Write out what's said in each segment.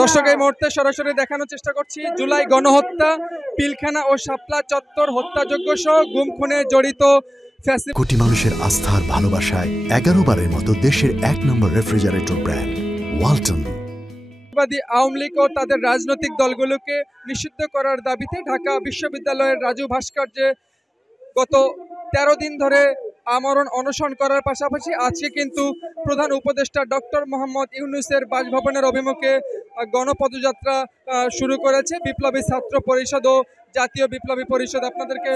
দর্শক এই মুহূর্তে সরাসরি দেখানোর চেষ্টা করছি জুলাই গণহত্যা, পিলখানা ও শাপলা চত্বর হত্যাযজ্ঞ সহ গুম খুনে জড়িত কোটি মানুষের আস্থার ভালোবাসায় 11 বারের মতো দেশের 1 নম্বর রেফ্রিজারেটর ব্র্যান্ড ওয়ালটন। আওয়ামী লীগ ও তাদের রাজনৈতিক দলগুলোকে নিষিদ্ধ করার দাবিতে ঢাকা বিশ্ববিদ্যালয়ের রাজু ভাস্কর্যে গত 13 দিন ধরে আমরণ অনশন করার পাশাপাশি আজকে কিন্তু প্রধান উপদেষ্টা ডক্টর মোহাম্মদ ইউনূসের বাসভবনের অভিমুখে গণপদযাত্রা শুরু করেছে বিপ্লবী ছাত্র পরিষদ ও জাতীয় বিপ্লবী পরিষদ। আপনাদেরকে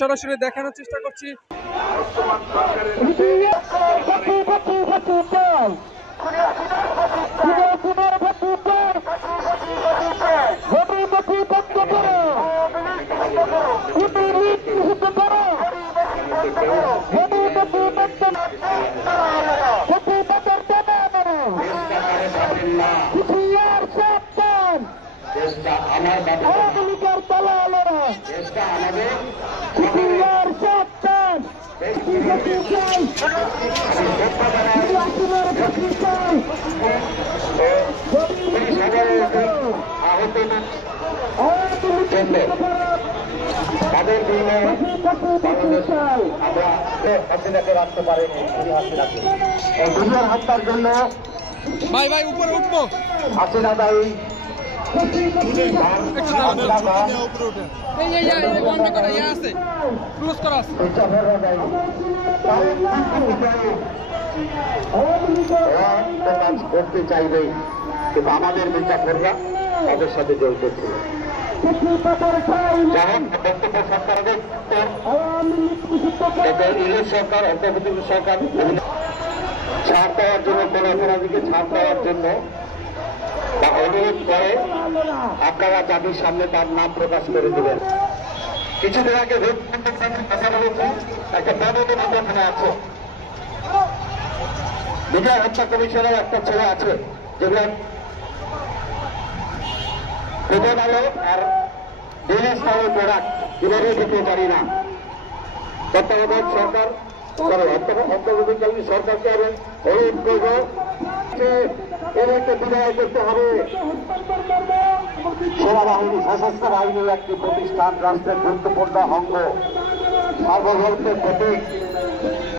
সরাসরি দেখানোর চেষ্টা করছি। তাদের দিনে আমরা হাসিনাকে রাখতে পারিনি। দুনিয়ার হত্যার জন্য ভাই ভাই উপরে উঠবো হাসিনা দায়ী। করতে চাইবে কিন্তু আমাদের বিচারকরা তাদের সাথে জড়িত ছিল। যেমন বক্তব্য সরকারের ইংরেজ সরকার অন্তর্বর্তী সরকার ছাড় দেওয়ার জন্য কোন অপরাধীকে ছাড় দেওয়ার জন্য বা অনুরোধ করে আপনারা জাতির সামনে তার নাম প্রকাশ করে দেবেন। কিছুদিন আগে কথা বলেছি, একটা তদন্ত নির্বাচনে আছে বিজয় হত্যা কমিশনের একটা ছেলে আছে যেগুলো প্রথম আলো আর দিনের স্থায়ী প্রোডাক্ট কিভাবে দিতে পারি না। তত্ত্বাবধায়ক সরকার অন্তর্বর্তীকালীন সরকারকে আমি অনুরোধ করব এর একটা বিদায় করতে হবে। সেনাবাহিনী সশস্ত্র বাহিনীর একটি প্রতিষ্ঠান রাষ্ট্রের গুরুত্বপূর্ণ অঙ্গ, সার্বভৌমত্বের প্রতীক।